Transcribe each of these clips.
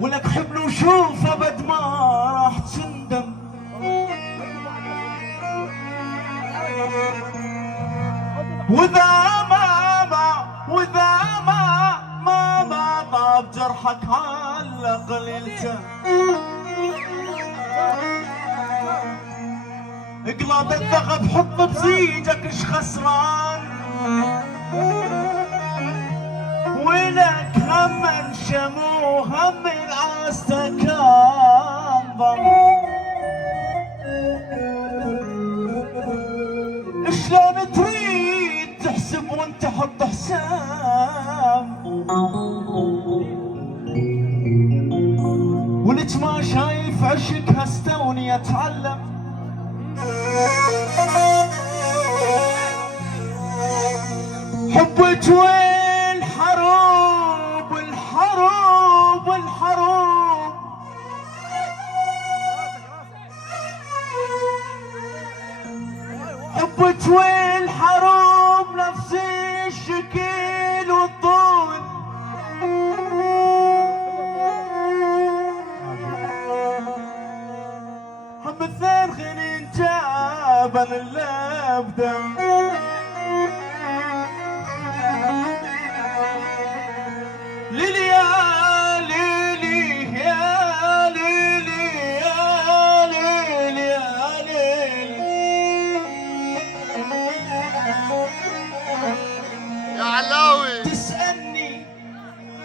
ولك حبل وشوف ابد ما راح تندم. واذا ما طاب جرحك هالاقل يلتم. اقلب الذهب حط بزيجك اش خسران. ولك هم انشمو هم العاسة كان ضم. شلون تريد تحسب وانت حط حساب؟ ولك ما شايف عشق هستوني اتعلم. حبك وين حروب الحروب الحروب. حبك وين حروب نفس الشكل والطول. هم اثنين خلين جابن اللبدة. ليلي يا ليلي يا ليلي يا ليلي يا ليلي يا علاوي. تسألني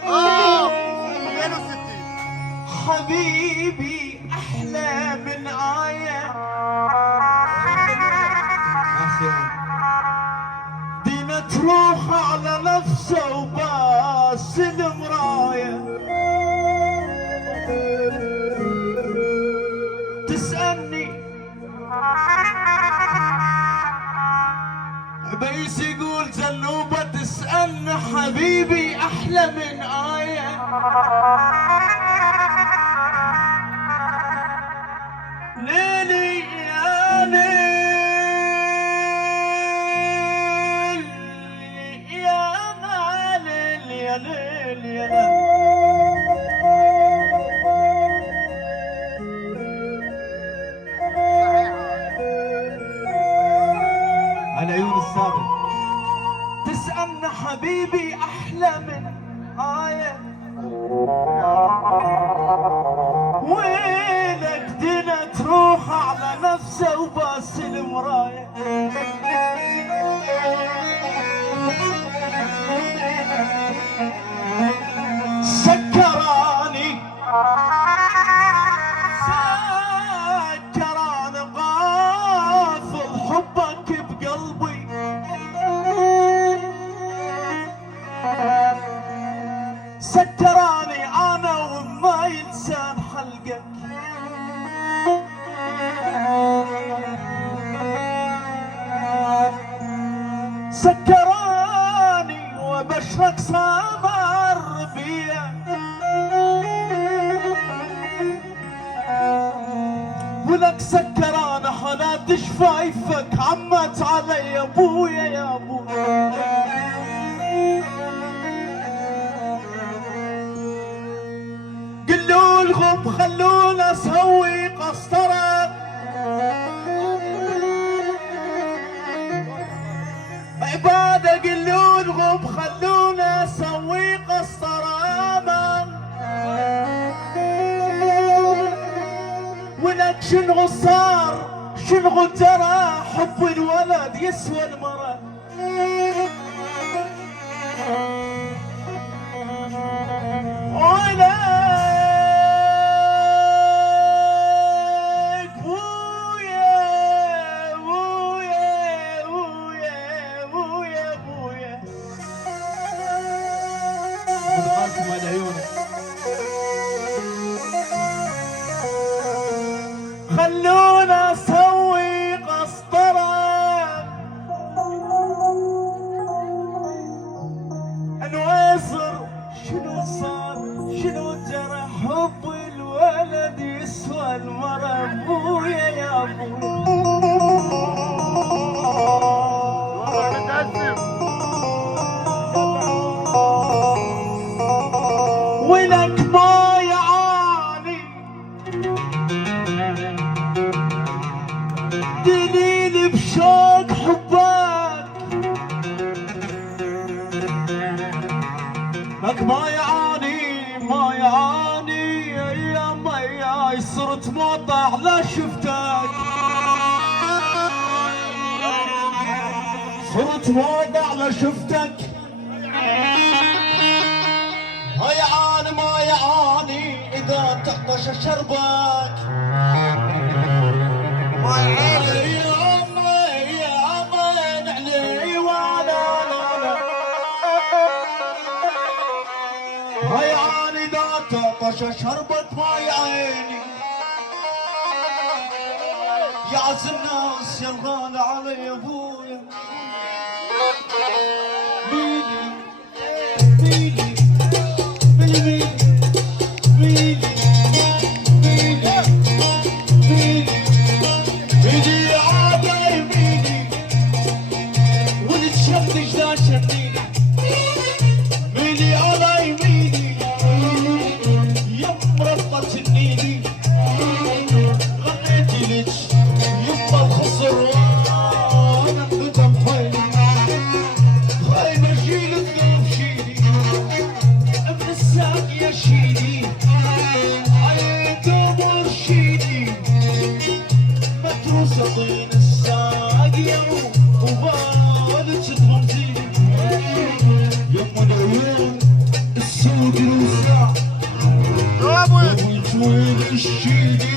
62 حبيبي أحلى من آية. دينا تروح على نفسه وباس المراية. تسألني بيس يقول زنوبة. تسألني حبيبي أحلى من آية. ليلي يا ليل يا ليل يا ليل يا ليل. على عيون الصابر. تسألنا حبيبي أحلى من آية. ويلك دينا تروح على نفسه وباس المراية. سكراني غافل حبك بقلبي. سكراني انا وما يلسان حلقك. سكراني وبشرك صامر بيا. ولك سكراني حالات شفايفك عمت علي ابويا يا ابويا. قلوا لهم خلونا اسوي قسطرة. عبادة قلوا لهم خلونا اسوي قسطرة. ولك شنو صار شنو جرى. حب الولد يسوى المرأة. ولك بويا بويا بويا بويا بويا. بالقاسم على عيونك. خلونا اسوي قسطرة. انوصر شنو صار شنو جرى. حب الولد يسوى المرة. ابويا يا ابويا. ولك ما يعاني صرت مقطع لا شفتك، صرت مقطع لا شفتك. هيعاني ما يعاني اذا تعطش شربك. يا عمي يا عمي نعلي ولا لا لا. هيعاني اذا تعطش شربك ما يعيني. يا عز الناس يا الغالي علي ابويا. ميلي ميلي ميلي ميلي ميلي ميلي ميلي عادي ميلي. ولد شمني جدان شمنيني. ميلي علي ميلي يا مربطة النيلي. غنيتي لك يبقى الخسران قدام خيلي. خيمة شيل الثوب شيلي من الساق يا شيلي. عالقمر شيلي متروسة طين الساق يا وبالك تغمزيني. يما العيون السوق الوسع يا ابوي وين الشيلي